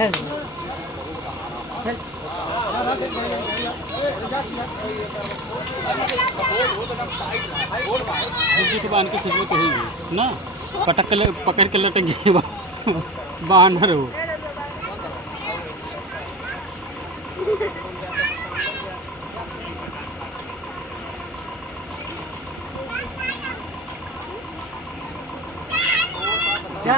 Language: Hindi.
तो बांध के खिंचवे तो होगी ना, पटक के पकड़ के लटक गए बानर हो। जा